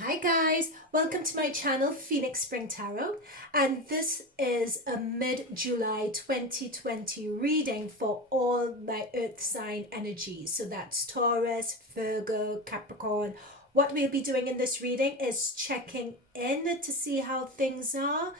Hi guys, welcome to my channel Phoenix Spring Tarot, and this is a mid-July 2020 reading for all my earth sign energies. So that's Taurus, Virgo, Capricorn. What we'll be doing in this reading is checking in to see how things are,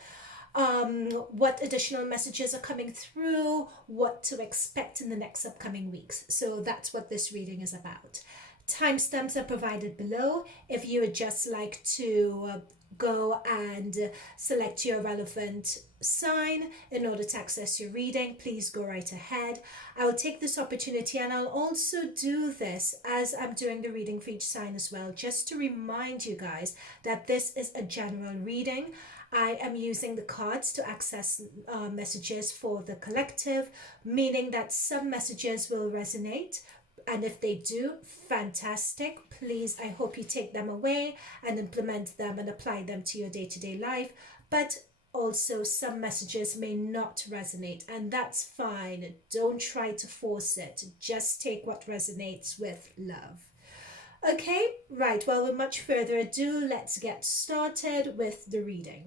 what additional messages are coming through, what to expect in the next upcoming weeks. So that's what this reading is about. Timestamps are provided below if you would just like to go and select your relevant sign in order to access your reading. Please go right ahead. I will take this opportunity, and I'll also do this as I'm doing the reading for each sign as well, just to remind you guys that this is a general reading. I am using the cards to access messages for the collective, meaning that some messages will resonate, and if they do, fantastic. Please, I hope you take them away and implement them and apply them to your day-to-day life. But also some messages may not resonate, and that's fine. Don't try to force it. Just take what resonates with love. Okay, right. Well, with much further ado, let's get started with the reading.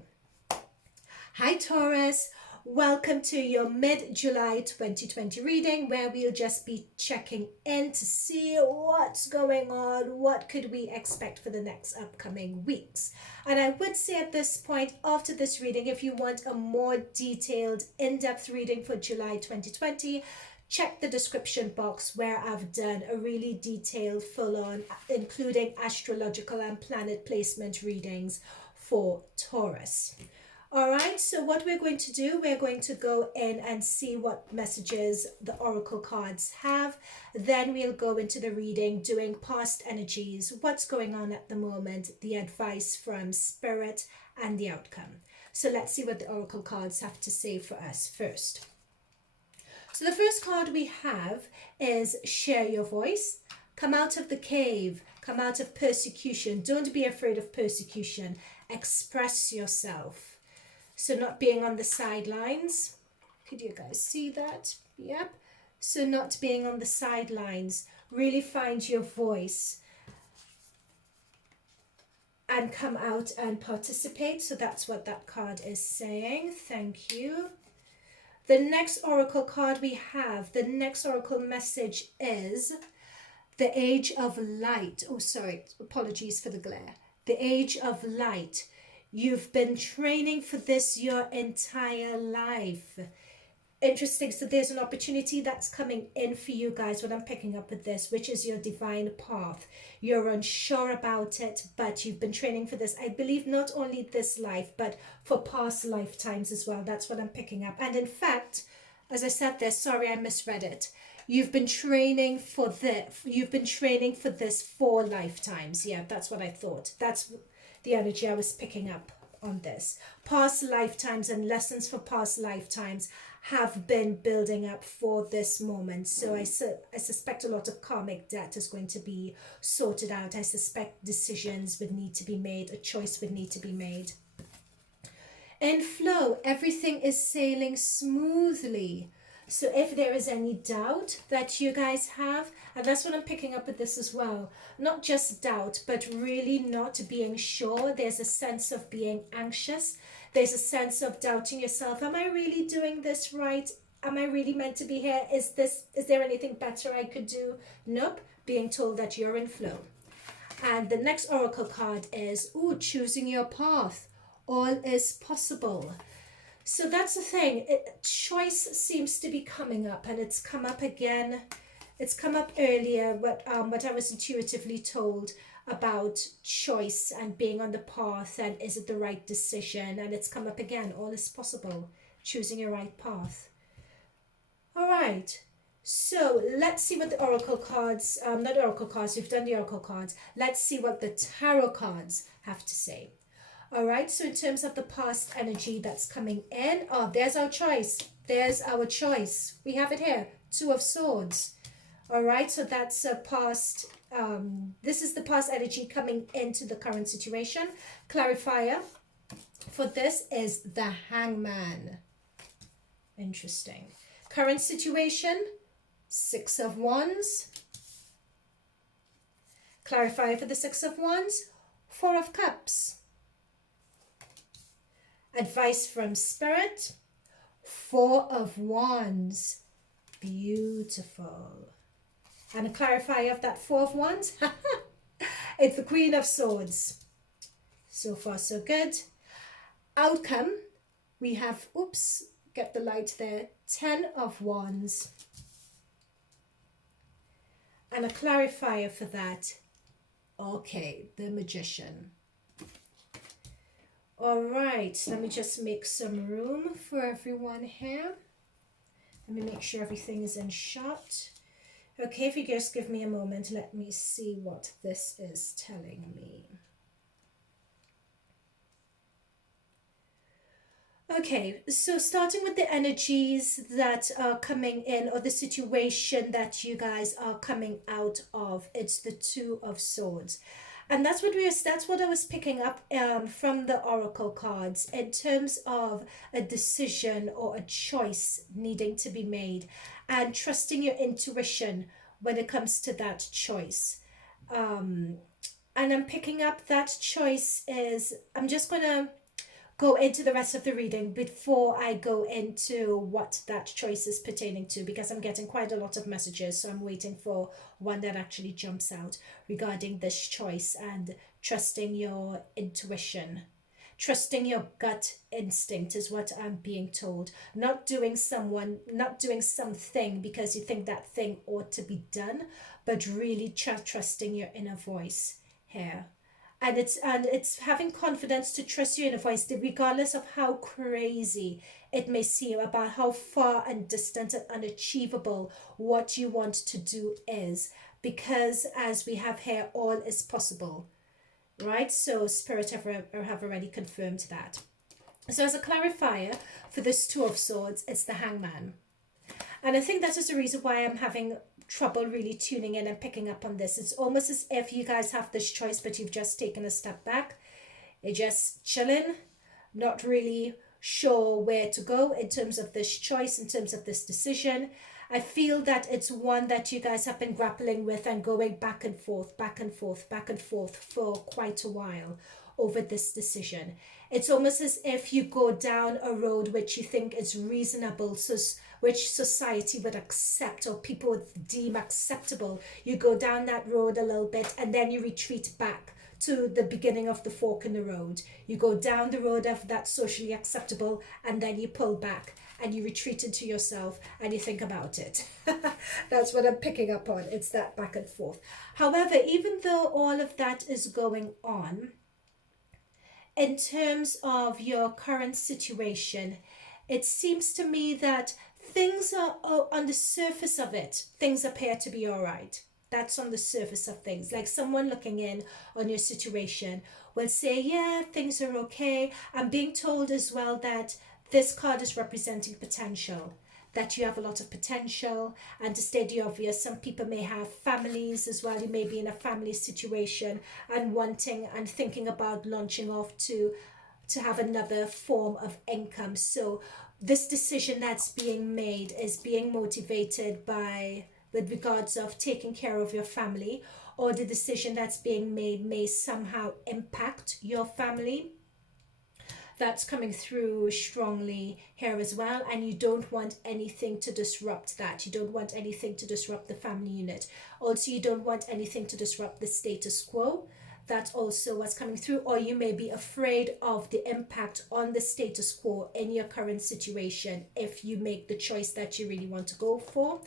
Hi, Taurus. Welcome to your mid-July 2020 reading, where we'll just be checking in to see what's going on, what could we expect for the next upcoming weeks. And I would say at this point, after this reading, if you want a more detailed, in-depth reading for July 2020, check the description box where I've done a really detailed, full-on, including astrological and planet placement readings for Taurus. All right, so what we're going to do, we're going to go in and see what messages the oracle cards have. Then we'll go into the reading, doing past energies, what's going on at the moment, the advice from spirit, and the outcome. So let's see what the oracle cards have to say for us first. So the first card we have is share your voice. Come out of the cave, come out of persecution. Don't be afraid of persecution. Express yourself. So not being on the sidelines. Could you guys see that? Yep. So not being on the sidelines. Really find your voice and come out and participate. So that's what that card is saying. Thank you. The next oracle card we have, the next oracle message is the Age of Light. Oh, sorry. Apologies for the glare. The Age of Light. You've been training for this your entire life. Interesting. So there's an opportunity that's coming in for you guys, what I'm picking up with this, which is your divine path. You're unsure about it, but you've been training for this. I believe not only this life, but for past lifetimes as well. That's what I'm picking up. And in fact, as I said there, sorry, I misread it. You've been training for this. You've been training for this 4 lifetimes. Yeah, that's what I thought. That's the energy I was picking up on this. Past lifetimes and lessons for past lifetimes have been building up for this moment. So I suspect a lot of karmic debt is going to be sorted out. I suspect decisions would need to be made. A choice would need to be made. In flow, everything is sailing smoothly. So if there is any doubt that you guys have, and that's what I'm picking up with this as well, not just doubt, but really not being sure. There's a sense of being anxious. There's a sense of doubting yourself. Am I really doing this right? Am I really meant to be here? Is there anything better I could do? Nope. Being told that you're in flow. And the next oracle card is, choosing your path. All is possible. So that's the thing. Choice seems to be coming up, and it's come up again. It's come up earlier, what I was intuitively told about choice and being on the path, and is it the right decision? And it's come up again. All is possible. Choosing your right path. All right. So let's see what the oracle cards, not oracle cards, we've done the oracle cards. Let's see what the tarot cards have to say. All right, so in terms of the past energy that's coming in, there's our choice. There's our choice. We have it here, 2 of Swords. All right, so that's a past, this is the past energy coming into the current situation. Clarifier for this is the Hangman. Interesting. Current situation, 6 of Wands. Clarifier for the 6 of Wands, Four of Cups. Advice from Spirit. Four of Wands. Beautiful. And a clarifier of that Four of Wands. It's the Queen of Swords. So far, so good. Outcome. We have, oops, get the light there. 10 of Wands. And a clarifier for that. Okay, the Magician. All right, let me just make some room for everyone here. Let me make sure everything is in shot. Okay, if you just give me a moment, let me see what this is telling me. Okay, so starting with the energies that are coming in, or the situation that you guys are coming out of, it's the Two of Swords. And that's what I was picking up from the oracle cards in terms of a decision or a choice needing to be made, and trusting your intuition when it comes to that choice. And I'm picking up that choice is, I'm just going to go into the rest of the reading before I go into what that choice is pertaining to, because I'm getting quite a lot of messages, so I'm waiting for one that actually jumps out regarding this choice and trusting your intuition. Trusting your gut instinct is what I'm being told. Not doing something because you think that thing ought to be done, but really trusting your inner voice here. And it's having confidence to trust your inner voice, regardless of how crazy it may seem, about how far and distant and unachievable what you want to do is. Because as we have here, all is possible. Right? So Spirit have already confirmed that. So as a clarifier for this Two of Swords, it's the Hangman. And I think that is the reason why I'm having trouble really tuning in and picking up on this. It's almost as if you guys have this choice, but you've just taken a step back. You're just chilling, not really sure where to go in terms of this choice, in terms of this decision. I feel that it's one that you guys have been grappling with and going back and forth for quite a while over this decision. It's almost as if you go down a road which you think is reasonable, so which society would accept or people would deem acceptable. You go down that road a little bit and then you retreat back to the beginning of the fork in the road. You go down the road of that socially acceptable and then you pull back and you retreat into yourself and you think about it. That's what I'm picking up on. It's that back and forth. However, even though all of that is going on, in terms of your current situation, it seems to me that things are on the surface of it. Things appear to be all right. That's on the surface of things. Like someone looking in on your situation will say, yeah, things are okay. I'm being told as well that this card is representing potential, that you have a lot of potential. And to state the obvious, some people may have families as well. You may be in a family situation and wanting and thinking about launching off to have another form of income. So this decision that's being made is being motivated by, with regards of taking care of your family, or the decision that's being made may somehow impact your family. That's coming through strongly here as well, and you don't want anything to disrupt that. You don't want anything to disrupt the family unit. Also, you don't want anything to disrupt the status quo. That's also what's coming through. Or you may be afraid of the impact on the status quo in your current situation if you make the choice that you really want to go for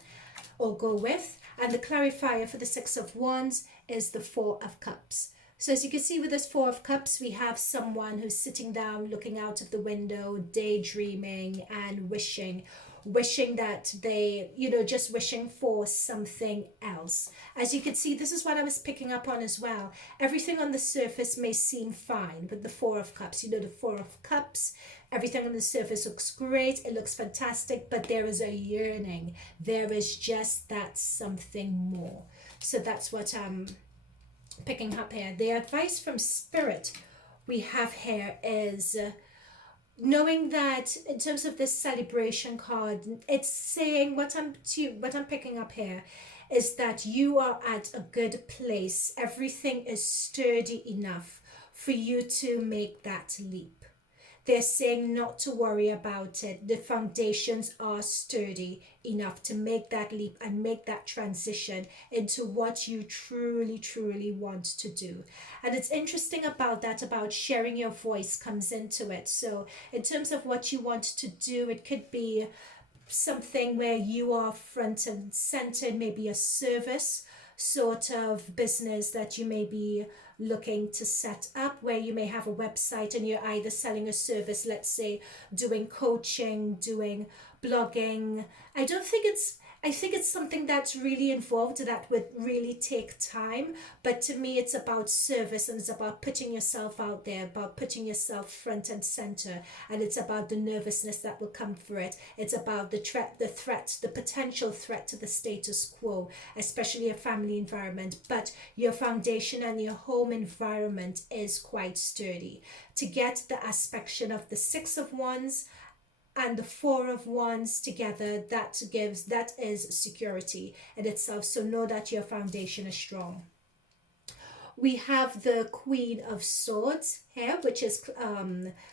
or go with. And the clarifier for the Six of Wands is the Four of Cups. So as you can see with this Four of Cups, we have someone who's sitting down, looking out of the window, daydreaming and wishing that they, just wishing for something else. As you can see, this is what I was picking up on as well. Everything on the surface may seem fine with the Four of Cups. The Four of Cups, everything on the surface looks great. It looks fantastic, but there is a yearning. There is just that something more. So that's what I'm picking up here. The advice from Spirit we have here is knowing that in terms of this celebration card, it's saying what I'm picking up here is that you are at a good place. Everything is sturdy enough for you to make that leap. They're saying not to worry about it. The foundations are sturdy enough to make that leap and make that transition into what you truly, truly want to do. And it's interesting about that, about sharing your voice comes into it. So in terms of what you want to do, it could be something where you are front and center, maybe a service sort of business that you may be looking to set up, where you may have a website and you're either selling a service, let's say doing coaching, doing blogging. I think it's something that's really involved, that would really take time. But to me, it's about service, and it's about putting yourself out there, about putting yourself front and center. And it's about the nervousness that will come for it. It's about the the potential threat to the status quo, especially a family environment. But your foundation and your home environment is quite sturdy. To get the aspect of the Six of Wands and the Four of Wands together, that is security in itself. So know that your foundation is strong. We have the Queen of Swords here, which is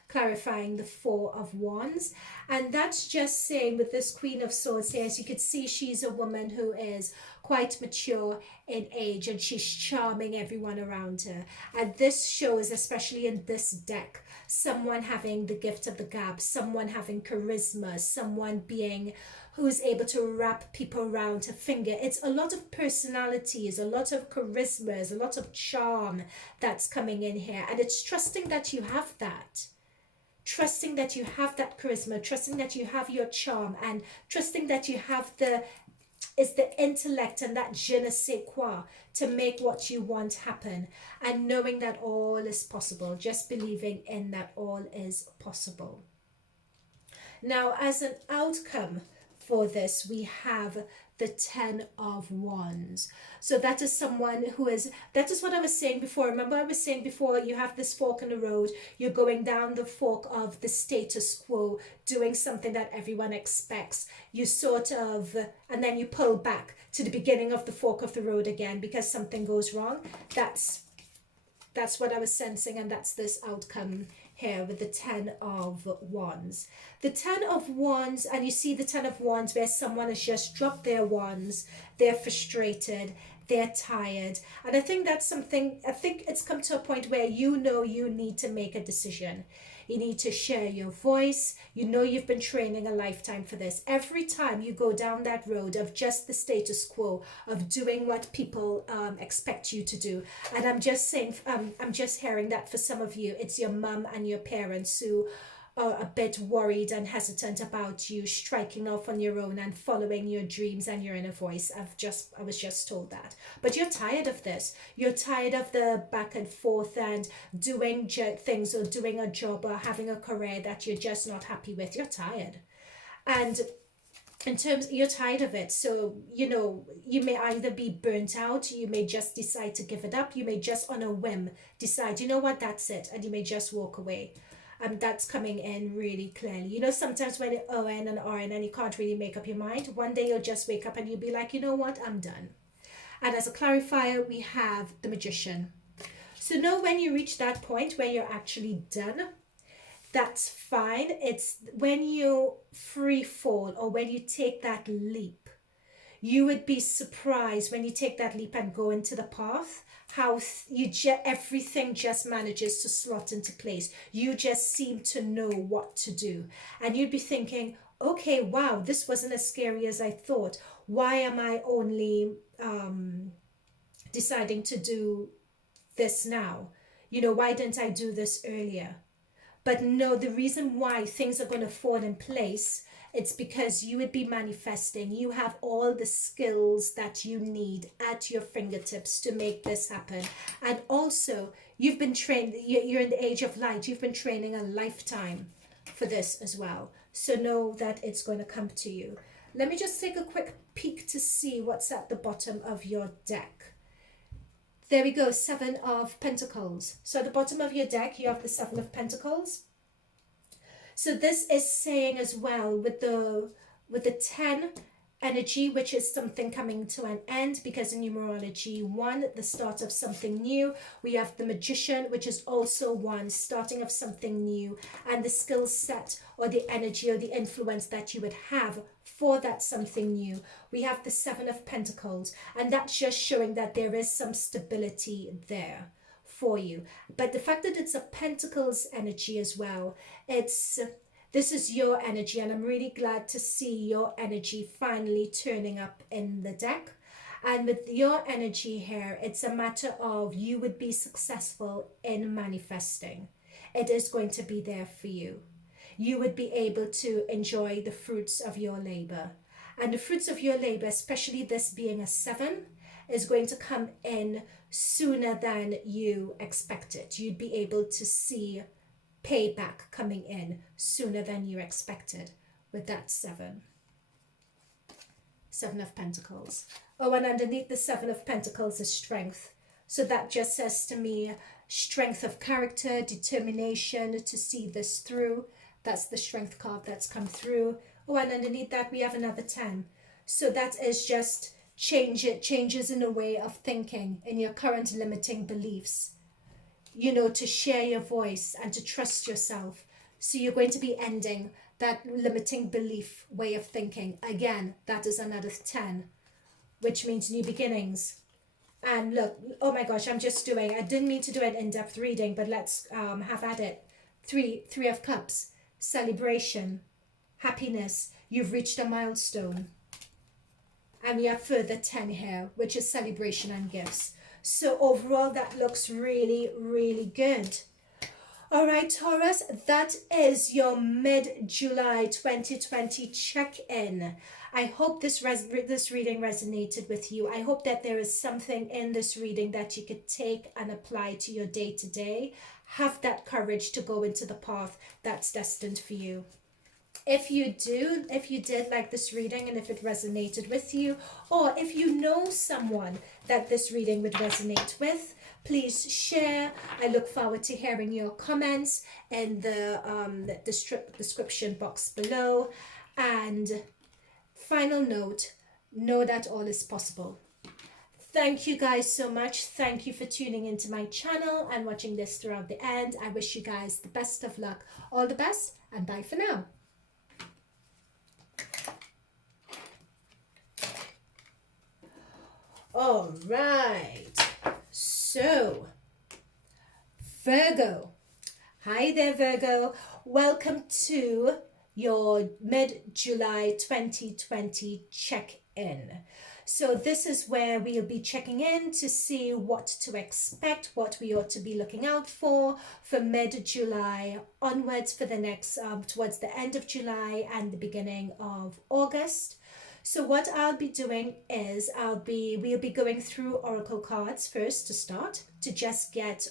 clarifying the Four of Wands. And that's just saying, with this Queen of Swords here, as you can see, she's a woman who is quite mature in age, and she's charming everyone around her. And this shows, especially in this deck, someone having the gift of the gab, someone having charisma, someone being who's able to wrap people around her finger. It's a lot of personalities, a lot of charisma, a lot of charm that's coming in here. And it's trusting that you have that. Trusting that you have that charisma, trusting that you have your charm, and trusting that you have the intellect and that je ne sais quoi to make what you want happen, and knowing that all is possible, just believing in that all is possible. Now, as an outcome for this, we have the Ten of Wands. So that is someone who is, that is what I was saying before. Remember I was saying before, you have this fork in the road, you're going down the fork of the status quo, doing something that everyone expects. You sort of, and then you pull back to the beginning of the fork of the road again because something goes wrong. That's what I was sensing, and that's this outcome here with the Ten of Wands. The Ten of Wands, and you see the Ten of Wands where someone has just dropped their wands, they're frustrated, they're tired. And I think that's something, I think it's come to a point where you know you need to make a decision. You need to share your voice. You know you've been training a lifetime for this. Every time you go down that road of just the status quo, of doing what people expect you to do. And I'm just saying, I'm just hearing that for some of you, it's your mum and your parents who are a bit worried and hesitant about you striking off on your own and following your dreams and your inner voice. I was just told that. But you're tired of this. You're tired of the back and forth and doing things or doing a job or having a career that you're just not happy with. You're tired. And in terms, you're tired of it. So, you know, you may either be burnt out, you may just decide to give it up, you may just on a whim decide, you know what, that's it. And you may just walk away. That's coming in really clearly. You know, sometimes when it's ON and RN and you can't really make up your mind, one day you'll just wake up and you'll be like, you know what, I'm done. And as a clarifier, we have the Magician. So know when you reach that point where you're actually done, that's fine. It's when you free fall or when you take that leap. You would be surprised when you take that leap and go into the path, how everything just manages to slot into place. You just seem to know what to do. And you'd be thinking, okay, wow, this wasn't as scary as I thought. Why am I only deciding to do this now? You know, why didn't I do this earlier? But no, the reason why things are going to fall in place, it's because you would be manifesting. You have all the skills that you need at your fingertips to make this happen. And also, you've been trained, you're in the age of light. You've been training a lifetime for this as well. So know that it's going to come to you. Let me just take a quick peek to see what's at the bottom of your deck. There we go, Seven of Pentacles. So at the bottom of your deck, you have the Seven of Pentacles. So this is saying as well with the 10, energy, which is something coming to an end, because in numerology 1, the start of something new. We have the Magician, which is also 1, starting of something new, and the skill set or the energy or the influence that you would have for that something new. We have the 7 of Pentacles, and that's just showing that there is some stability there for you. But the fact that it's a Pentacles energy as well, this is your energy, and I'm really glad to see your energy finally turning up in the deck. And with your energy here, it's a matter of you would be successful in manifesting. It is going to be there for you. You would be able to enjoy the fruits of your labor. And the fruits of your labor, especially this being a 7, is going to come in sooner than you expected. You'd be able to see payback coming in sooner than you expected with that 7 of Pentacles. Oh, and underneath the 7 of Pentacles is strength. So that just says to me strength of character, determination to see this through. That's the strength card that's come through. Oh, and underneath that we have another 10. So that is just changes in a way of thinking, in your current limiting beliefs, to share your voice and to trust yourself. So you're going to be ending that limiting belief way of thinking. Again, that is another 10, which means new beginnings. And look, oh my gosh, I didn't mean to do an in-depth reading, but let's have at it. Three of Cups, celebration, happiness. You've reached a milestone. And we have further 10 here, which is celebration and gifts. So overall, that looks really, really good. All right, Taurus, that is your mid-July 2020 check-in. I hope this reading resonated with you. I hope that there is something in this reading that you could take and apply to your day-to-day. Have that courage to go into the path that's destined for you. If you did like this reading and if it resonated with you, or if you know someone that this reading would resonate with, please share. I look forward to hearing your comments in the description box below. And final note, know that all is possible. Thank you guys so much. Thank you for tuning into my channel and watching this throughout the end. I wish you guys the best of luck. All the best, and bye for now. All right, so Virgo. Hi there, Virgo. Welcome to your mid-July 2020 check-in. So this is where we'll be checking in to see what to expect, what we ought to be looking out for mid-July onwards, for the next, towards the end of July and the beginning of August. So what I'll be doing is we'll be going through oracle cards first to start, to just get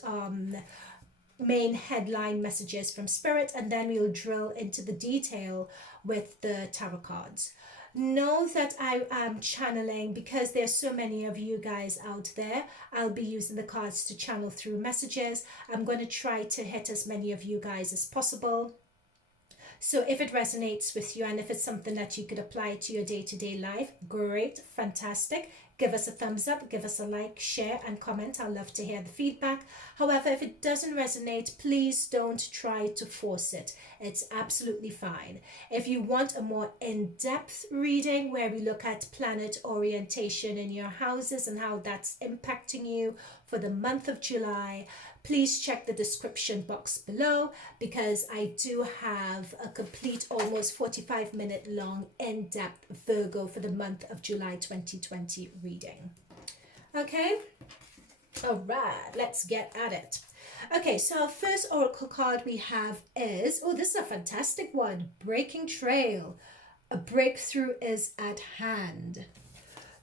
main headline messages from Spirit, and then we'll drill into the detail with the tarot cards. Know that I am channeling, because there's so many of you guys out there. I'll be using the cards to channel through messages. I'm going to try to hit as many of you guys as possible. So if it resonates with you and if it's something that you could apply to your day-to-day life, great, fantastic. Give us a thumbs up, give us a like, share and comment. I'd love to hear the feedback. However, if it doesn't resonate, please don't try to force it. It's absolutely fine. If you want a more in-depth reading where we look at planet orientation in your houses and how that's impacting you for the month of July, please check the description box below, because I do have a complete, almost 45-minute long, in-depth Virgo for the month of July 2020 reading. Okay? All right, let's get at it. Okay, so our first oracle card we have is, oh, this is a fantastic one, Breaking Trail. A breakthrough is at hand.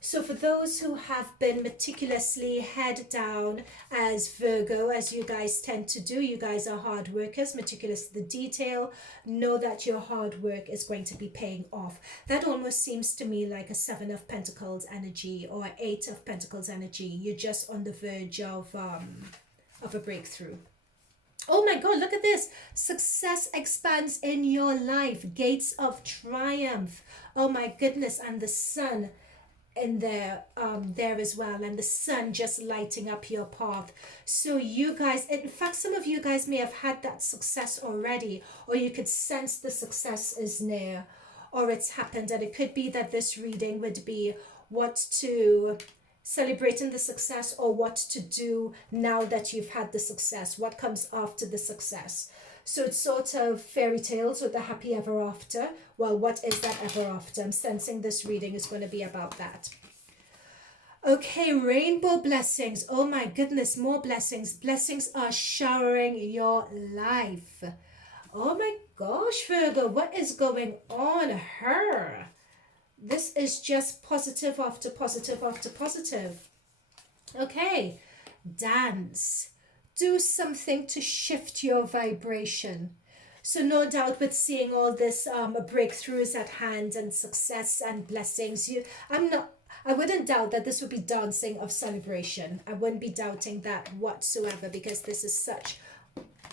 So for those who have been meticulously head down as Virgo, as you guys tend to do, you guys are hard workers, meticulous to the detail, know that your hard work is going to be paying off. That almost seems to me like a 7 of Pentacles energy or 8 of Pentacles energy. You're just on the verge of a breakthrough. Oh my God, look at this. Success expands in your life. Gates of triumph. Oh my goodness. And the sun in there as well, and the sun just lighting up your path. So you guys, in fact, some of you guys may have had that success already, or you could sense the success is near, or it's happened. And it could be that this reading would be what to celebrating the success, or what to do now that you've had the success, what comes after the success. So it's sort of fairy tales with the happy ever after. Well, what is that ever after? I'm sensing this reading is going to be about that. Okay, rainbow blessings. Oh my goodness, more blessings. Blessings are showering your life. Oh my gosh, Virgo, what is going on here? This is just positive after positive after positive. Okay, dance. Do something to shift your vibration. So no doubt with seeing all this breakthroughs at hand and success and blessings, I wouldn't doubt that this would be dancing of celebration. I wouldn't be doubting that whatsoever, because this is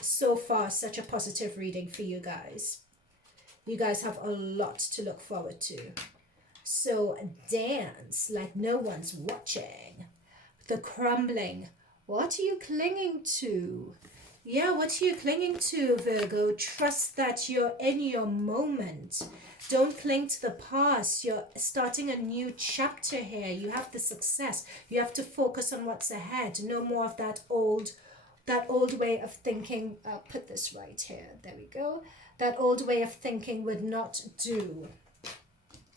so far such a positive reading for you guys. You guys have a lot to look forward to. So dance like no one's watching. The crumbling. What are you clinging to? Yeah, what are you clinging to, Virgo? Trust that you're in your moment. Don't cling to the past. You're starting a new chapter here. You have the success. You have to focus on what's ahead. No more of that old way of thinking. I'll put this right here. There we go. That old way of thinking would not do.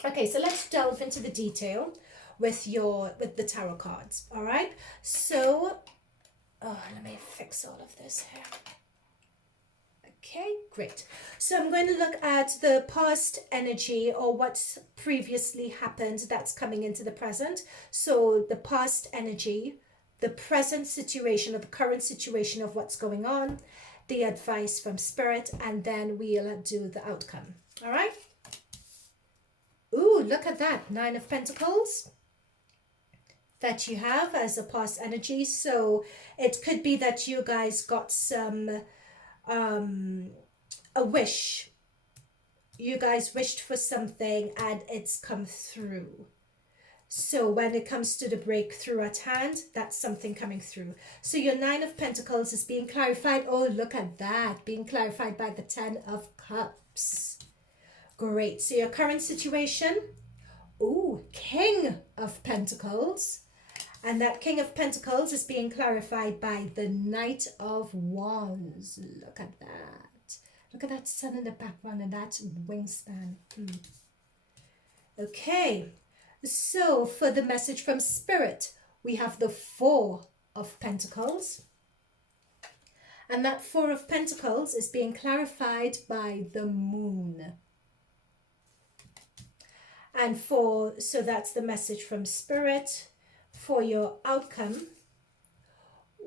Okay, so let's delve into the detail with the tarot cards. All right. So, let me fix all of this here. Okay, great. So I'm going to look at the past energy, or what's previously happened that's coming into the present. So the past energy, the present situation, or the current situation of what's going on, the advice from spirit, and then we'll do the outcome. All right. Ooh, look at that. 9 of Pentacles that you have as a past energy. So it could be that you guys got some a wish. You guys wished for something and it's come through. So when it comes to the breakthrough at hand, that's something coming through. So your 9 of Pentacles is being clarified. Oh, look at that. Being clarified by the 10 of Cups. Great. So your current situation. Ooh, King of Pentacles. And that King of Pentacles is being clarified by the Knight of Wands. Look at that. Look at that sun in the background and that wingspan. Okay. So for the message from Spirit, we have the 4 of Pentacles. And that 4 of Pentacles is being clarified by the Moon. And so that's the message from Spirit. For your outcome,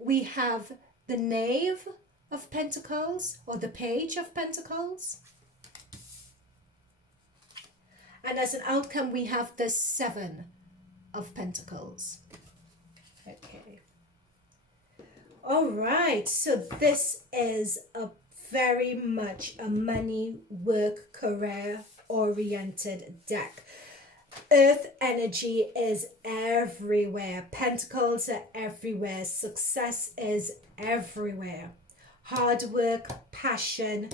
we have the Knave of Pentacles, or the Page of Pentacles. And as an outcome, we have the 7 of Pentacles. Okay. All right. So this is very much a money, work, career oriented deck. Earth energy is everywhere. Pentacles are everywhere. Success is everywhere. Hard work, passion.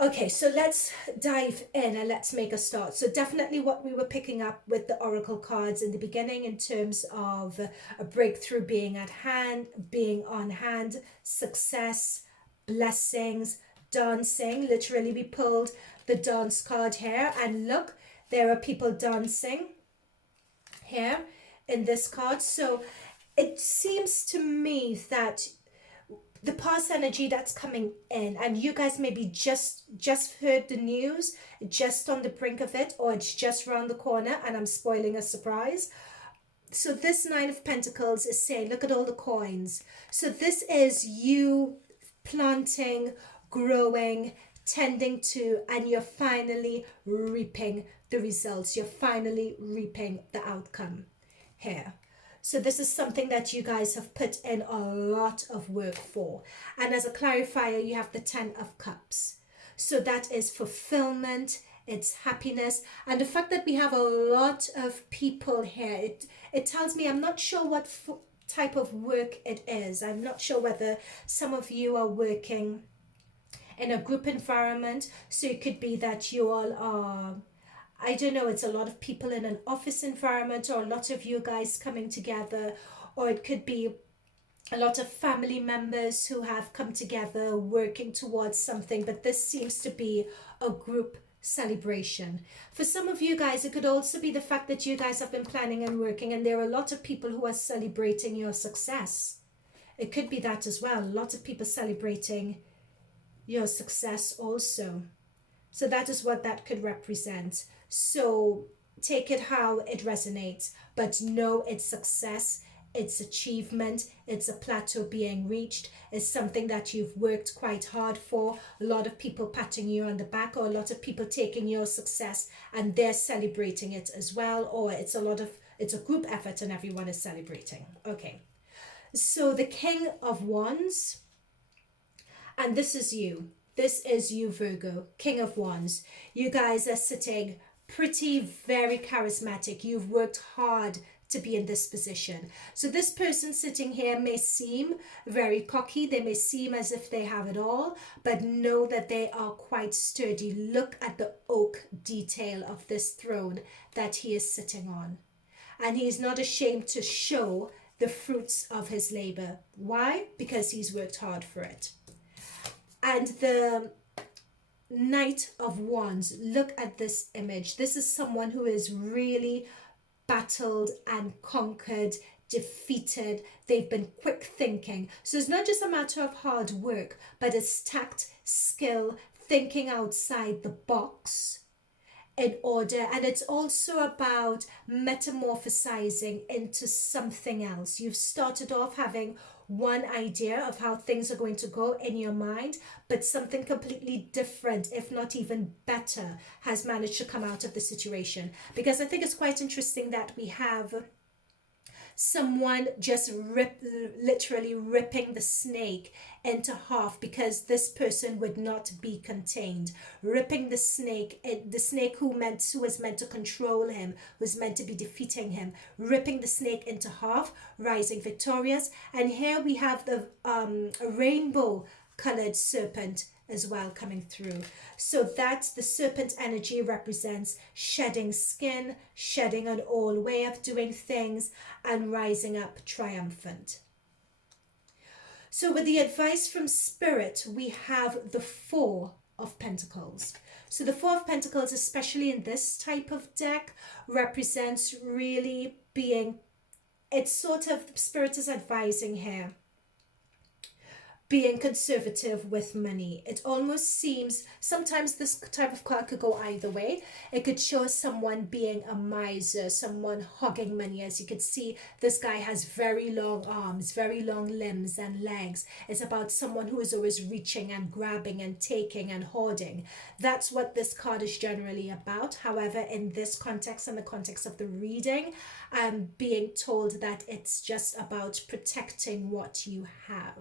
Okay, so let's dive in and let's make a start. So definitely what we were picking up with the oracle cards in the beginning in terms of a breakthrough being at hand, being on hand, success, blessings, dancing. Literally we pulled the dance card here, and look, there are people dancing here in this card. So it seems to me that the past energy that's coming in, and you guys maybe just heard the news, just on the brink of it, or it's just around the corner and I'm spoiling a surprise. So this 9 of Pentacles is saying, look at all the coins. So this is you planting, growing, tending to, and you're finally reaping the results. You're finally reaping the outcome here. So this is something that you guys have put in a lot of work for. And as a clarifier, you have the 10 of Cups. So that is fulfillment, it's happiness. And the fact that we have a lot of people here, it tells me, I'm not sure what type of work it is. I'm not sure whether some of you are working in a group environment. So it could be that you all are, I don't know, it's a lot of people in an office environment, or a lot of you guys coming together, or it could be a lot of family members who have come together working towards something, but this seems to be a group celebration. For some of you guys, it could also be the fact that you guys have been planning and working, and there are a lot of people who are celebrating your success. It could be that as well. A lot of people celebrating your success also. So that is what that could represent. So take it how it resonates, but know it's success, it's achievement, it's a plateau being reached, it's something that you've worked quite hard for. A lot of people patting you on the back, or a lot of people taking your success and they're celebrating it as well, or it's a group effort and everyone is celebrating. Okay, so the King of Wands, and this is you. This is you, Virgo, King of Wands. You guys are sitting pretty, very charismatic. You've worked hard to be in this position. So this person sitting here may seem very cocky. They may seem as if they have it all, but know that they are quite sturdy. Look at the oak detail of this throne that he is sitting on. And he is not ashamed to show the fruits of his labor. Why? Because he's worked hard for it. And the Knight of Wands, look at this image. This is someone who is really battled and conquered, defeated. They've been quick thinking. So it's not just a matter of hard work, but it's tact, skill, thinking outside the box in order. And it's also about metamorphosizing into something else. You've started off having one idea of how things are going to go in your mind, but something completely different, if not even better, has managed to come out of the situation. Because I think it's quite interesting that we have someone just literally ripping the snake into half, because this person would not be contained. Ripping the snake who was meant to control him, was meant to be defeating him, ripping the snake into half, rising victorious. And here we have the rainbow colored serpent as well coming through. So that's the serpent energy, represents shedding skin, shedding an old way of doing things, and rising up triumphant. So with the advice from Spirit, we have the Four of Pentacles. So the Four of Pentacles, especially in this type of deck, represents really being, it's sort of, Spirit is advising here, being conservative with money. It almost seems, sometimes this type of card could go either way. It could show someone being a miser, someone hogging money. As you can see, this guy has very long arms, very long limbs and legs. It's about someone who is always reaching and grabbing and taking and hoarding. That's what this card is generally about. However, in this context, in the context of the reading, I'm being told that it's just about protecting what you have.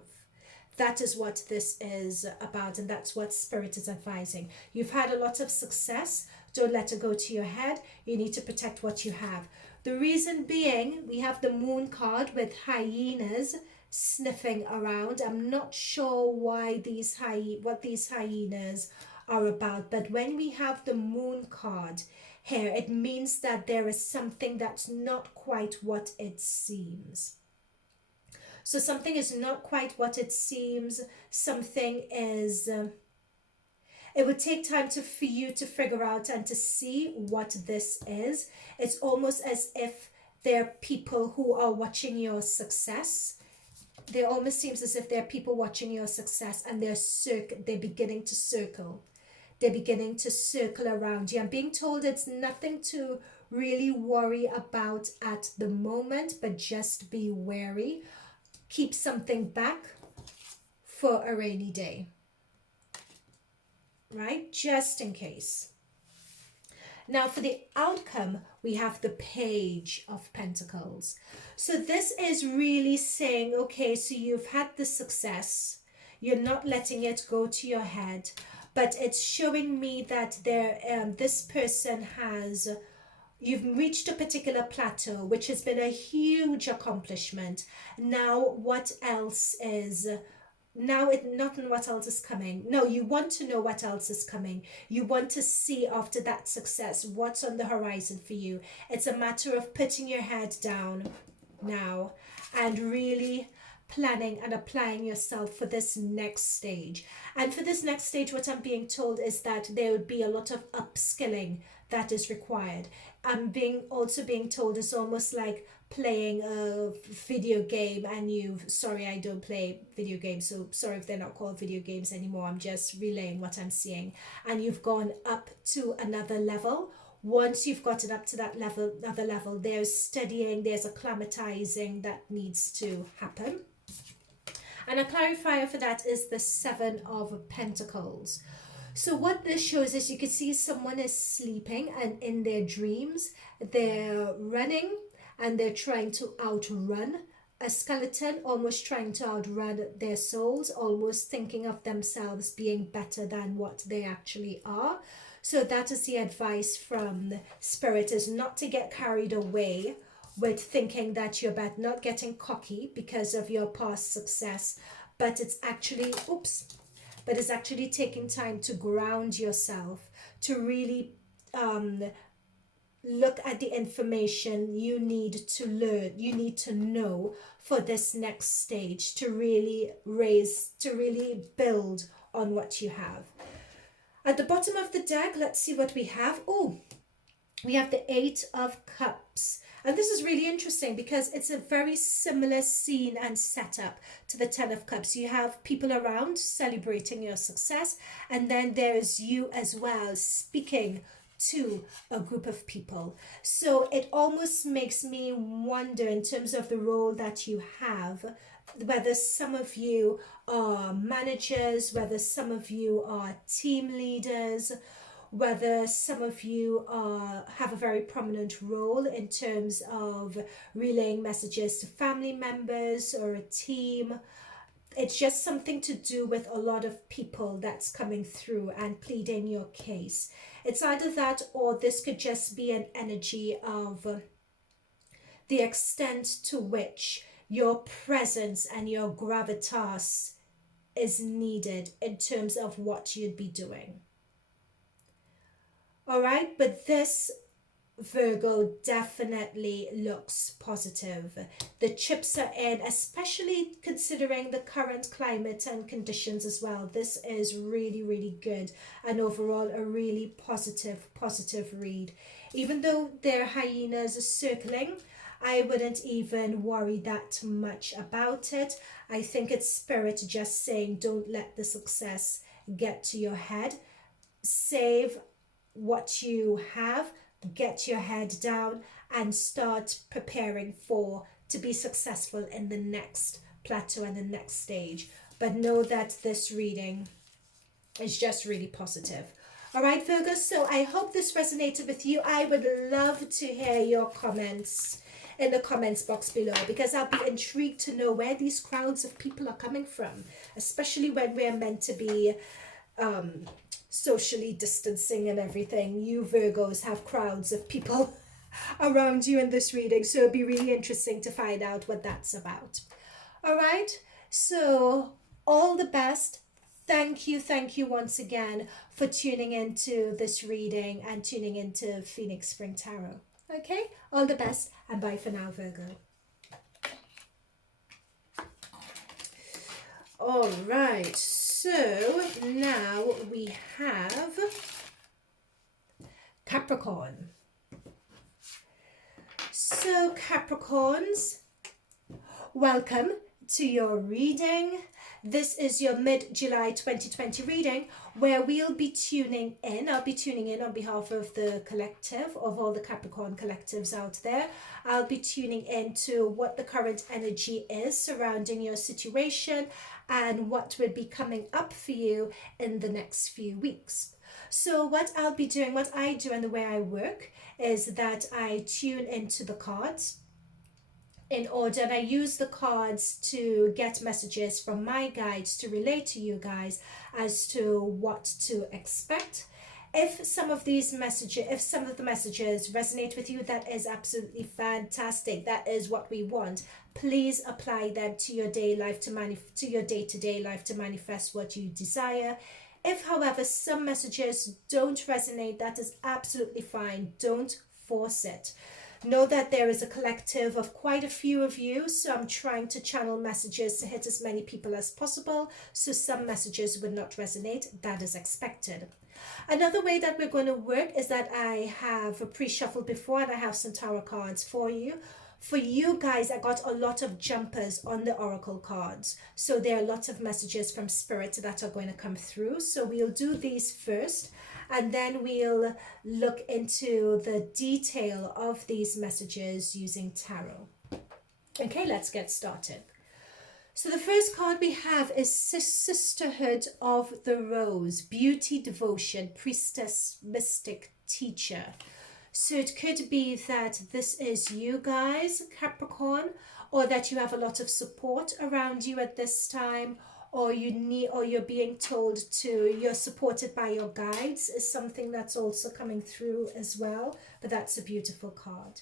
That is what this is about, and that's what Spirit is advising. You've had a lot of success. Don't let it go to your head. You need to protect what you have. The reason being, we have the Moon card with hyenas sniffing around. I'm not sure why what these hyenas are about, but when we have the Moon card here, it means that there is something that's not quite what it seems. So something is not quite what it seems. Something is, it would take time for you to figure out and to see what this is. It's almost as if there are people who are watching your success. There almost seems as if there are people watching your success, and they're beginning to circle. They're beginning to circle around you. I'm being told it's nothing to really worry about at the moment, but just be wary. Keep something back for a rainy day, right? Just in case. Now for the outcome, we have the Page of Pentacles. So this is really saying, okay, so you've had the success, you're not letting it go to your head, but it's showing me that this person has, you've reached a particular plateau, which has been a huge accomplishment. Now what else is, now it not what else is coming. No, you want to know what else is coming. You want to see after that success what's on the horizon for you. It's a matter of putting your head down now and really planning and applying yourself for this next stage. And for this next stage, what I'm being told is that there would be a lot of upskilling that is required. I'm also being told it's almost like playing a video game, and sorry, I don't play video games, so sorry if they're not called video games anymore. I'm just relaying what I'm seeing. And you've gone up to another level. Once you've gotten up to that level, another level, there's studying, there's acclimatizing that needs to happen. And a clarifier for that is the Seven of Pentacles. So what this shows is, you can see someone is sleeping, and in their dreams they're running and they're trying to outrun a skeleton, almost trying to outrun their souls, almost thinking of themselves being better than what they actually are. So that is the advice from Spirit, is not to get carried away with thinking that you're bad, not getting cocky because of your past success, but it's actually, but it's actually taking time to ground yourself, to really look at the information you need to learn, you need to know for this next stage, to really build on what you have. At the bottom of the deck, let's see what we have. We have the Eight of Cups. And this is really interesting because it's a very similar scene and setup to the Ten of Cups. You have people around celebrating your success, and then there's you as well speaking to a group of people. So it almost makes me wonder, in terms of the role that you have, whether some of you are managers, whether some of you are team leaders, whether some of you have a very prominent role in terms of relaying messages to family members or a team. It's just something to do with a lot of people that's coming through and pleading your case. It's either that, or this could just be an energy of the extent to which your presence and your gravitas is needed in terms of what you'd be doing. All right, but this Virgo definitely looks positive. The chips are in, especially considering the current climate and conditions as well. This is really, really good, and overall a really positive read. Even though there are hyenas circling, I wouldn't even worry that much about it. I think it's Spirit just saying, don't let the success get to your head. Save what you have, get your head down, and start preparing to be successful in the next plateau and the next stage. But know that this reading is just really positive. All right, Virgo, so I hope this resonated with you. I would love to hear your comments in the comments box below, because I'll be intrigued to know where these crowds of people are coming from, especially when we're meant to be socially distancing and everything. You Virgos have crowds of people around you in this reading, so it'll be really interesting to find out what that's about. All right, so all the best. Thank you once again for tuning into this reading and tuning into Phoenix Spring Tarot. Okay, all the best, and bye for now, Virgo. All right, so now we have Capricorn. So Capricorns, welcome to your reading. This is your mid-July 2020 reading, where we'll be tuning in. I'll be tuning in on behalf of the collective, of all the Capricorn collectives out there. I'll be tuning into what the current energy is surrounding your situation and what will be coming up for you in the next few weeks. So what I'll be doing, what I do and the way I work is that I tune into the cards in order, and I use the cards to get messages from my guides to relate to you guys as to what to expect. If some of these messages, if some of the messages resonate with you, that is absolutely fantastic. That is what we want. Please apply them to your day life to your day-to-day life to manifest what you desire. If, however, some messages don't resonate, that is absolutely fine. Don't force it. Know that there is a collective of quite a few of you, so I'm trying to channel messages to hit as many people as possible, so some messages would not resonate. That is expected. Another way that we're going to work is that I have a pre-shuffled before, and I have some tarot cards for you. For you guys, I got a lot of jumpers on the oracle cards, so there are lots of messages from spirit that are going to come through. So we'll do these first, and then we'll look into the detail of these messages using tarot. Okay, let's get started. So the first card we have is Sisterhood of the Rose, Beauty, Devotion, Priestess, Mystic, Teacher. So it could be that this is you guys, Capricorn, or that you have a lot of support around you at this time, or you're being told you're supported by your guides is something that's also coming through as well. But that's a beautiful card.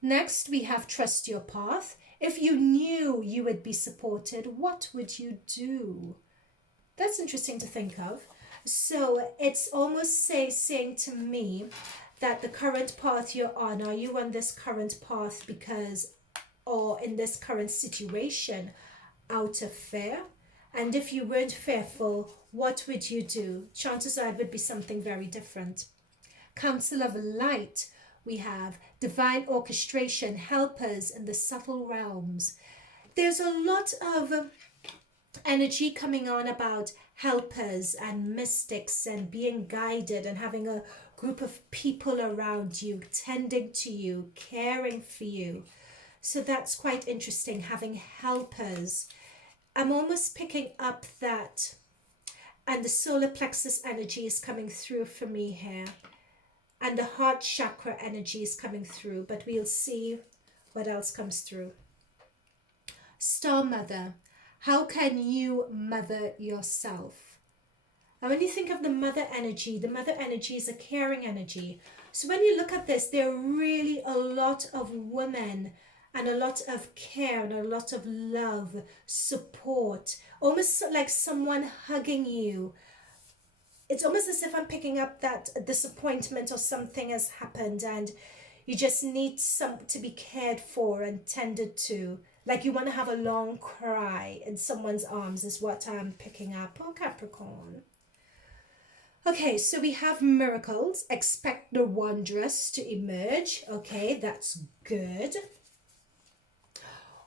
Next, we have Trust Your Path. If you knew you would be supported, what would you do? That's interesting to think of. So it's almost saying to me that the current path you're on, are you on this current path or in this current situation out of fear? And if you weren't fearful, what would you do? Chances are it would be something very different. Council of Light, we have divine orchestration, helpers in the subtle realms. There's a lot of energy coming on about helpers and mystics and being guided and having a group of people around you, tending to you, caring for you. So that's quite interesting, having helpers. I'm almost picking up that, and the solar plexus energy is coming through for me here. And the heart chakra energy is coming through, but we'll see what else comes through. Star Mother, how can you mother yourself? And when you think of the mother energy is a caring energy. So when you look at this, there are really a lot of women and a lot of care and a lot of love, support, almost like someone hugging you. It's almost as if I'm picking up that disappointment or something has happened and you just need to be cared for and tended to. Like you want to have a long cry in someone's arms is what I'm picking up. Oh, Capricorn. Okay, so we have miracles. Expect the wondrous to emerge. Okay, that's good.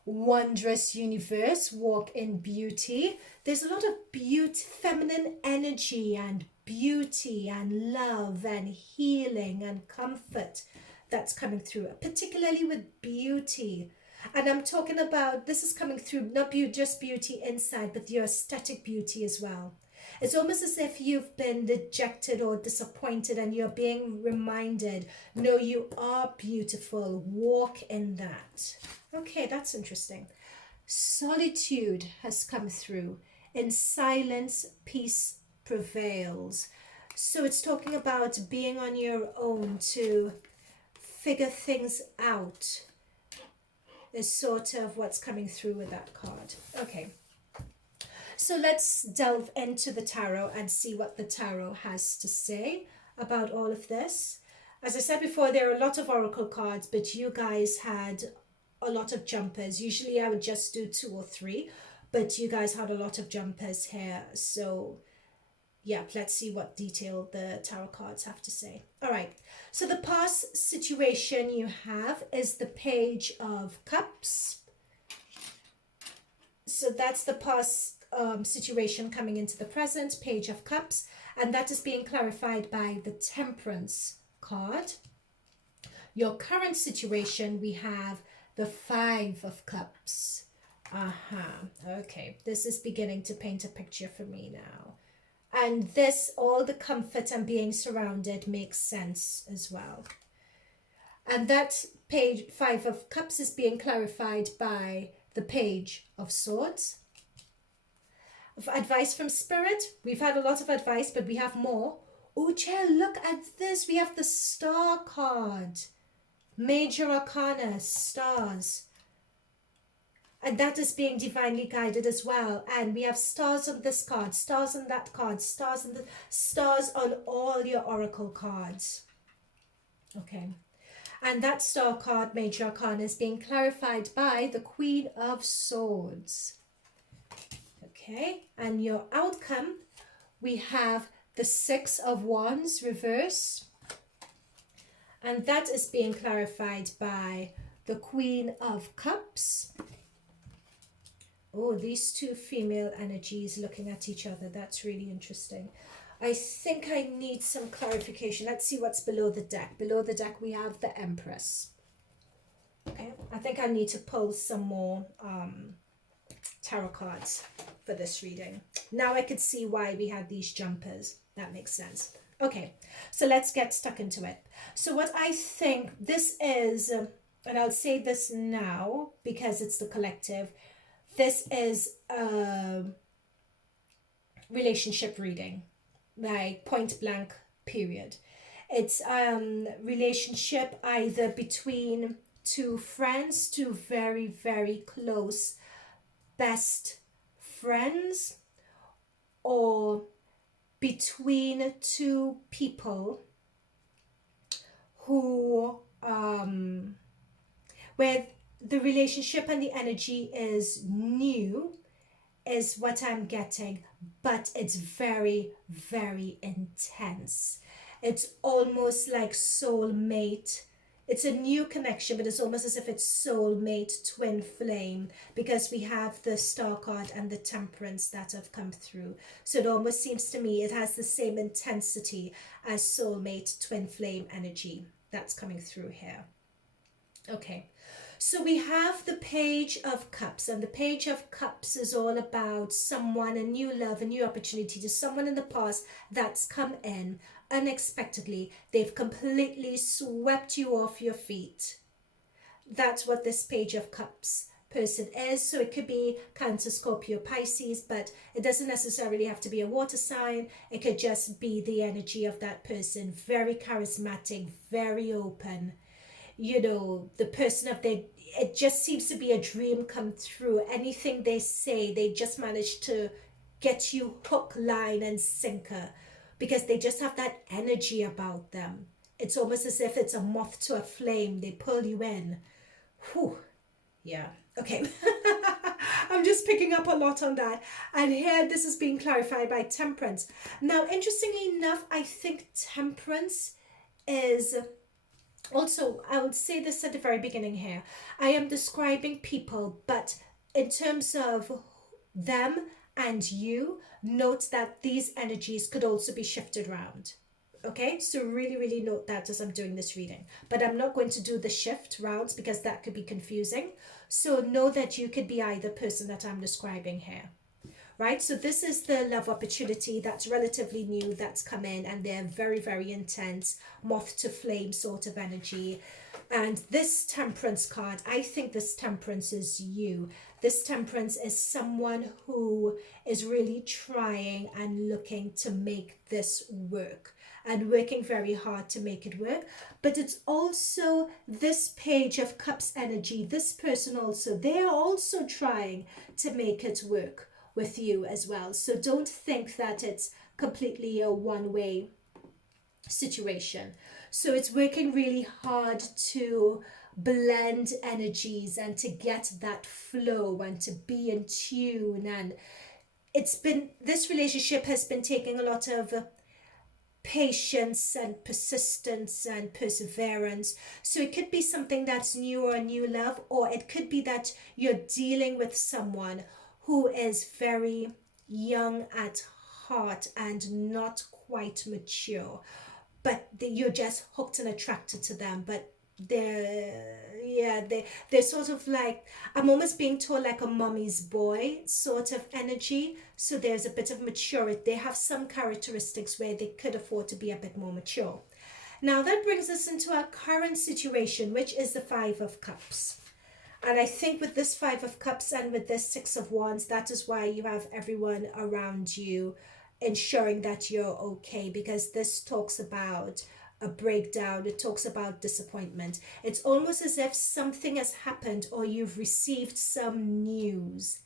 Wondrous universe, walk in beauty. There's a lot of beauty, feminine energy and beauty and love and healing and comfort that's coming through, particularly with beauty. And I'm talking about, this is coming through, not just beauty inside, but your aesthetic beauty as well. It's almost as if you've been dejected or disappointed and you're being reminded, no, you are beautiful. Walk in that. Okay, that's interesting. Solitude has come through. In silence, peace prevails. So it's talking about being on your own to figure things out is sort of what's coming through with that card. Okay. So let's delve into the tarot and see what the tarot has to say about all of this. As I said before, there are a lot of oracle cards, but you guys had a lot of jumpers. Usually I would just do 2 or 3, but you guys had a lot of jumpers here. So yeah, let's see what detail the tarot cards have to say. All right, so the past situation you have is the Page of Cups. So that's the past situation coming into the present, Page of Cups, and that is being clarified by the Temperance card. Your current situation, we have the 5 of Cups. Okay, this is beginning to paint a picture for me now. And this, all the comfort and being surrounded makes sense as well. And that page 5 of Cups is being clarified by the Page of Swords. Advice from Spirit. We've had a lot of advice, but we have more. Oh, Chair, look at this. We have the Star card. Major Arcana, stars. And that is being divinely guided as well. And we have stars on this card, stars on that card, stars on all your oracle cards. Okay. And that star card, Major Arcana, is being clarified by the Queen of Swords. Okay, and your outcome, we have the Six of Wands reverse, and that is being clarified by the Queen of Cups. Oh, these two female energies looking at each other, that's really interesting. I think I need some clarification. Let's see what's below the deck. Below the deck we have the Empress. Okay, I think I need to pull some more tarot cards for this reading. Now I could see why we had these jumpers. That makes sense. Okay, so let's get stuck into it. So what I think this is, and I'll say this now because it's the collective, this is a relationship reading, like point blank, period. It's relationship either between two friends, two very, very close best friends, or between two people who where the relationship and the energy is new, is what I'm getting, but it's very, very intense. It's almost like soulmate. It's a new connection, but it's almost as if it's soulmate twin flame, because we have the Star card and the Temperance that have come through. So it almost seems to me it has the same intensity as soulmate twin flame energy that's coming through here. Okay, so we have the Page of Cups, and the Page of Cups is all about someone, a new love, a new opportunity to someone in the past that's come in unexpectedly. They've completely swept you off your feet. That's what this Page of Cups person is. So it could be Cancer, Scorpio, Pisces, but it doesn't necessarily have to be a water sign. It could just be the energy of that person. Very charismatic, very open. You know, the person of their, it just seems to be a dream come true. Anything they say, they just manage to get you hook, line, and sinker, because they just have that energy about them. It's almost as if it's a moth to a flame. They pull you in. Whew. Yeah. Okay. I'm just picking up a lot on that. And here, this is being clarified by Temperance. Now, interestingly enough, I think Temperance is... Also, I would say this at the very beginning here. I am describing people, but in terms of them and you, note that these energies could also be shifted around. Okay, so really, really note that as I'm doing this reading. But I'm not going to do the shift rounds because that could be confusing. So know that you could be either person that I'm describing here. Right, so this is the love opportunity that's relatively new, that's come in, and they're very, very intense, moth to flame sort of energy. And this Temperance card, I think this Temperance is you. This Temperance is someone who is really trying and looking to make this work, and working very hard to make it work. But it's also this Page of Cups energy, this person also, they're also trying to make it work with you as well. So don't think that it's completely a one-way situation. So it's working really hard to blend energies and to get that flow and to be in tune. And this relationship has been taking a lot of patience and persistence and perseverance. So it could be something that's new or a new love, or it could be that you're dealing with someone who is very young at heart and not quite mature, but you're just hooked and attracted to them. But they're sort of like, I'm almost being told like a mommy's boy sort of energy. So there's a bit of maturity. They have some characteristics where they could afford to be a bit more mature. Now that brings us into our current situation, which is the Five of Cups. And I think with this Five of Cups and with this Six of Wands, that is why you have everyone around you ensuring that you're okay, because this talks about a breakdown. It talks about disappointment. It's almost as if something has happened or you've received some news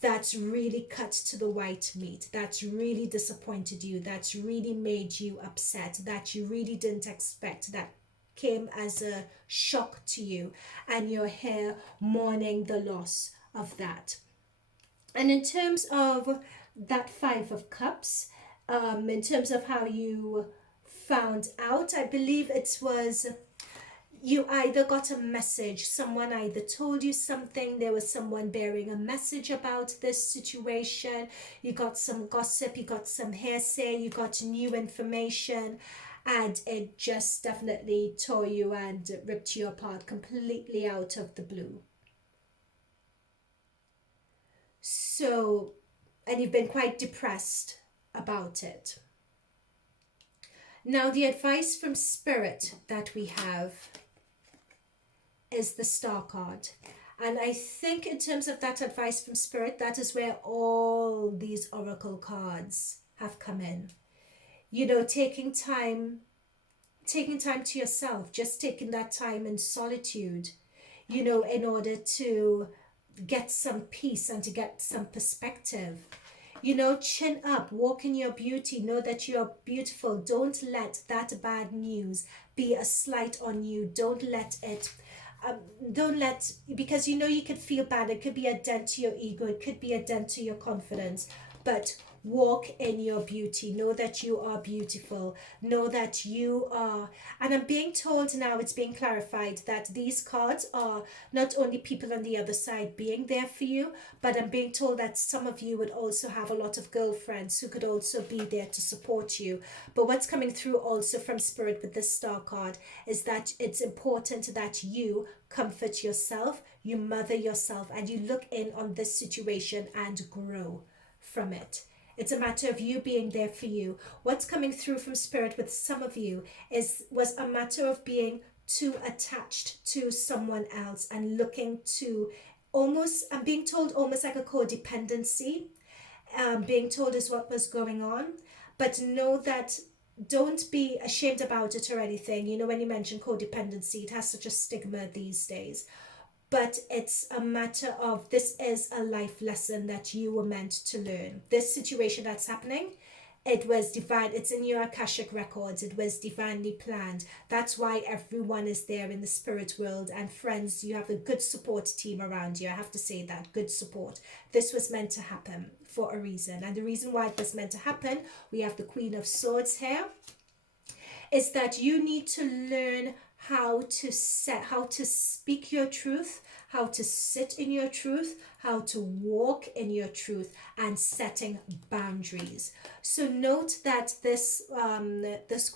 that's really cut to the white meat, that's really disappointed you, that's really made you upset, that you really didn't expect, that came as a shock to you, and you're here mourning the loss of that. And in terms of that Five of Cups, in terms of how you found out, I believe it was you either got a message, someone either told you something, there was someone bearing a message about this situation, you got some gossip, you got some hearsay, you got new information, and it just definitely tore you and ripped you apart completely out of the blue. So, and you've been quite depressed about it. Now, the advice from Spirit that we have is the Star card. And I think in terms of that advice from Spirit, that is where all these oracle cards have come in. You know, taking time to yourself, just taking that time in solitude, you know, in order to get some peace and to get some perspective. You know, chin up, walk in your beauty, know that you're beautiful. Don't let that bad news be a slight on you. Don't let, because you know you could feel bad. It could be a dent to your ego. It could be a dent to your confidence. But walk in your beauty. Know that you are beautiful. Know that you are. And I'm being told now, it's being clarified that these cards are not only people on the other side being there for you, but I'm being told that some of you would also have a lot of girlfriends who could also be there to support you. But what's coming through also from Spirit with this Star card is that it's important that you comfort yourself, you mother yourself, and you look in on this situation and grow from it. It's a matter of you being there for you. What's coming through from Spirit with some of you was a matter of being too attached to someone else and looking to almost, I'm being told almost like a codependency, being told is what was going on. But know that, don't be ashamed about it or anything. You know, when you mention codependency, it has such a stigma these days. But it's a matter of, this is a life lesson that you were meant to learn. This situation that's happening, it was divine. It's in your Akashic records. It was divinely planned. That's why everyone is there in the spirit world. And friends, you have a good support team around you. I have to say that, good support. This was meant to happen for a reason. And the reason why it was meant to happen, we have the Queen of Swords here, is that you need to learn how to speak your truth, how to sit in your truth, how to walk in your truth, and setting boundaries. So note that this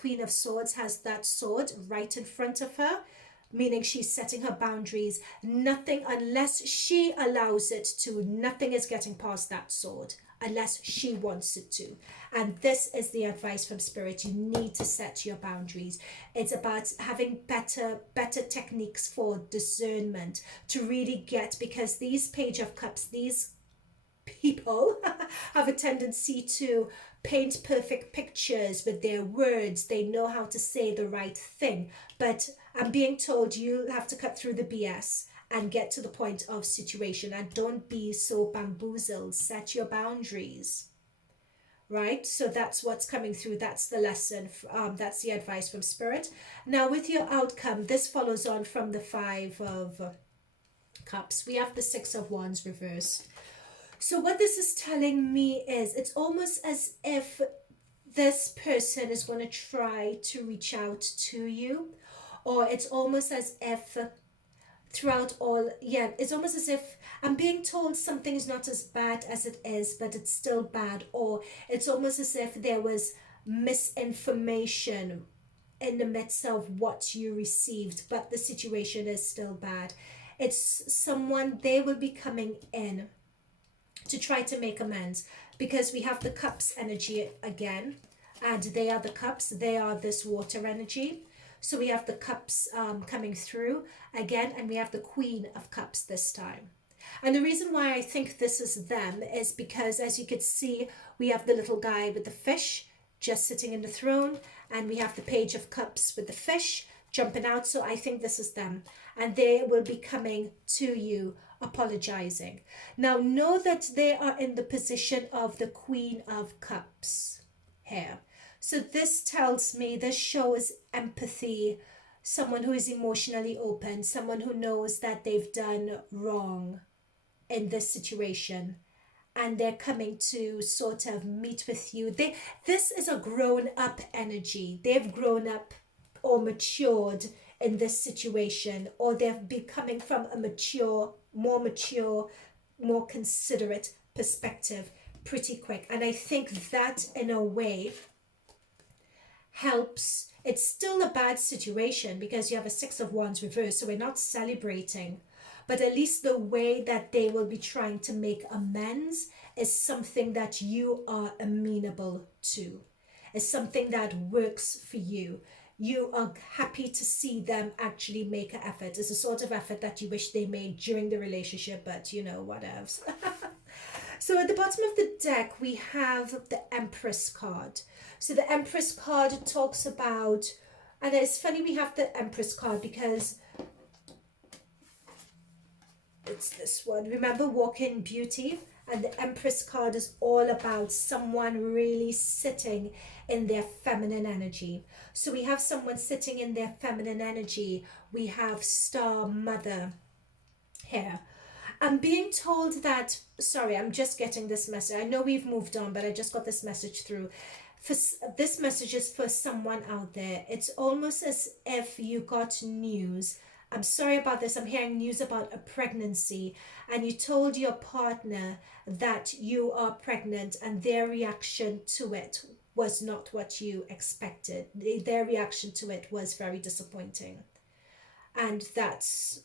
Queen of Swords has that sword right in front of her, meaning she's setting her boundaries. Nothing, unless she allows it to, nothing is getting past that sword unless she wants it to. And this is the advice from Spirit. You need to set your boundaries. It's about having better techniques for discernment to really get, because these Page of Cups, these people have a tendency to paint perfect pictures with their words. They know how to say the right thing. But I'm being told you have to cut through the BS and get to the point of situation, and don't be so bamboozled. Set your boundaries. Right, so that's what's coming through. That's the lesson. That's the advice from Spirit. Now, with your outcome, this follows on from the Five of Cups. We have the Six of Wands reversed. So what this is telling me is, it's almost as if this person is going to try to reach out to you, or it's almost as if throughout all, it's almost as if I'm being told something is not as bad as it is, but it's still bad. Or it's almost as if there was misinformation in the midst of what you received, but the situation is still bad. It's someone, they will be coming in to try to make amends, because we have the cups energy again, and they are the cups, they are this water energy. So we have the cups coming through again, and we have the Queen of Cups this time. And the reason why I think this is them is because, as you could see, we have the little guy with the fish just sitting in the throne, and we have the Page of Cups with the fish jumping out. So I think this is them, and they will be coming to you apologizing. Now know that they are in the position of the Queen of Cups here. So this tells me, this shows empathy, someone who is emotionally open, someone who knows that they've done wrong in this situation, and they're coming to sort of meet with you. This is a grown up energy. They've grown up or matured in this situation, or they've been coming from a mature, more considerate perspective pretty quick. And I think that in a way helps. It's still a bad situation because you have a Six of Wands reversed, so we're not celebrating, but at least the way that they will be trying to make amends is something that you are amenable to, is something that works for you. You are happy to see them actually make an effort. It's a sort of effort that you wish they made during the relationship, but you know, what else. So at the bottom of the deck, we have the Empress card. So the Empress card talks about, and it's funny we have the Empress card because it's this one. Remember Walk-in Beauty? And the Empress card is all about someone really sitting in their feminine energy. So we have someone sitting in their feminine energy. We have Star Mother here. I'm being told that, sorry, I'm just getting this message. I know we've moved on, but I just got this message through. This message is for someone out there. It's almost as if you got news. I'm sorry about this. I'm hearing news about a pregnancy, and you told your partner that you are pregnant, and their reaction to it was not what you expected. Their reaction to it was very disappointing. And that's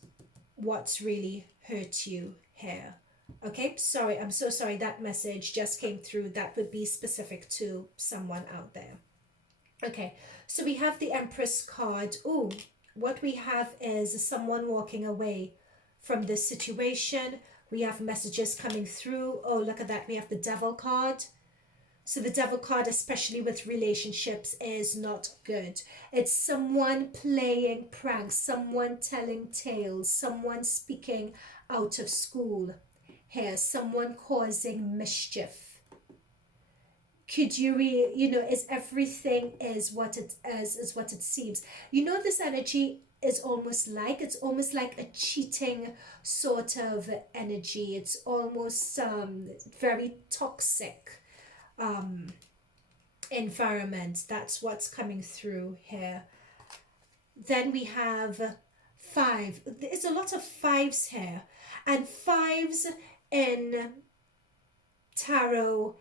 what's really hurt you here. Okay, sorry, I'm so sorry. That message just came through. That would be specific to someone out there. Okay, so we have the Empress card. Oh, what we have is someone walking away from this situation. We have messages coming through. Oh, look at that. We have the Devil card. So the Devil card, especially with relationships, is not good. It's someone playing pranks, someone telling tales, someone speaking out of school here, someone causing mischief. Could you is everything is what it is what it seems. This energy is almost like, it's almost like a cheating sort of energy. It's almost very toxic environment. That's what's coming through here. Then we have 5. There's a lot of 5s here, and 5s in tarot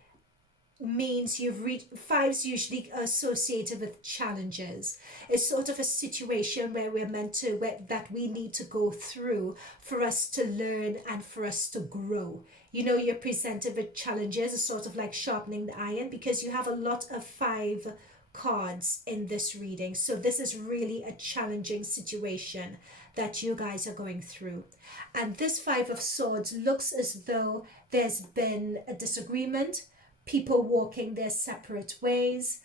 means you've read 5s usually associated with challenges. It's sort of a situation where we're meant to, that we need to go through for us to learn and for us to grow. You're presented with challenges, it's sort of like sharpening the iron, because you have a lot of 5 cards in this reading. So this is really a challenging situation that you guys are going through. And this 5 of Swords looks as though there's been a disagreement, people walking their separate ways.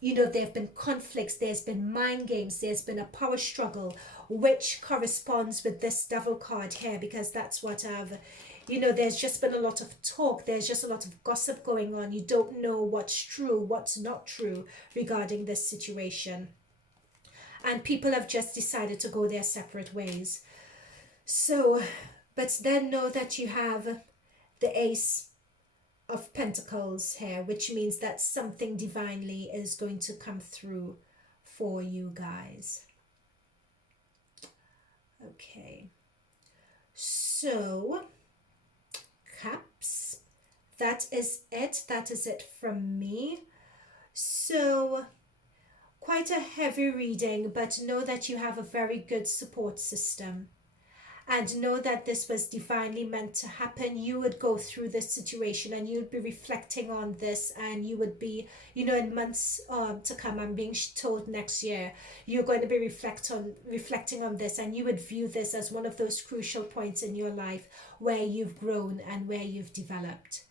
There have been conflicts, there's been mind games, there's been a power struggle, which corresponds with this Devil card here, because that's what I've, there's just been a lot of talk, there's just a lot of gossip going on. You don't know what's true, what's not true regarding this situation. And people have just decided to go their separate ways. So, but then know that you have the Ace of Pentacles here, which means that something divinely is going to come through for you guys. Okay, so Cups, that is it from me. So quite a heavy reading, but know that you have a very good support system. And know that this was divinely meant to happen. You would go through this situation and you'd be reflecting on this, and you would be, in months to come, I'm being told next year, you're going to be reflecting on this, and you would view this as one of those crucial points in your life where you've grown and where you've developed.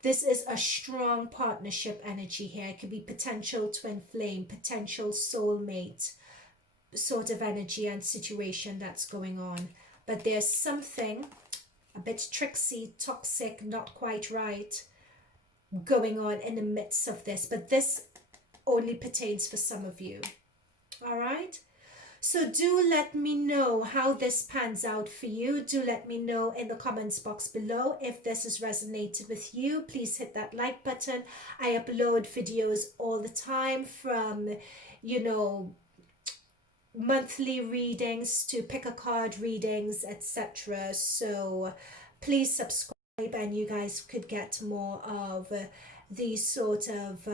This is a strong partnership energy here. It could be potential twin flame, potential soulmate sort of energy and situation that's going on. But there's something a bit tricksy, toxic, not quite right going on in the midst of this. But this only pertains for some of you. All right? So do let me know how this pans out for you. Do let me know in the comments box below if this has resonated with you. Please hit that like button. I upload videos all the time, from, monthly readings to pick a card readings, etc. So please subscribe, and you guys could get more of these sort of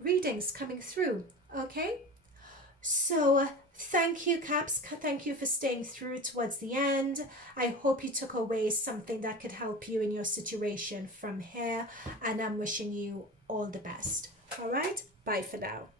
readings coming through. Okay, so thank you, Caps. Thank you for staying through towards the end. I hope you took away something that could help you in your situation from here, and I'm wishing you all the best. All right, bye for now.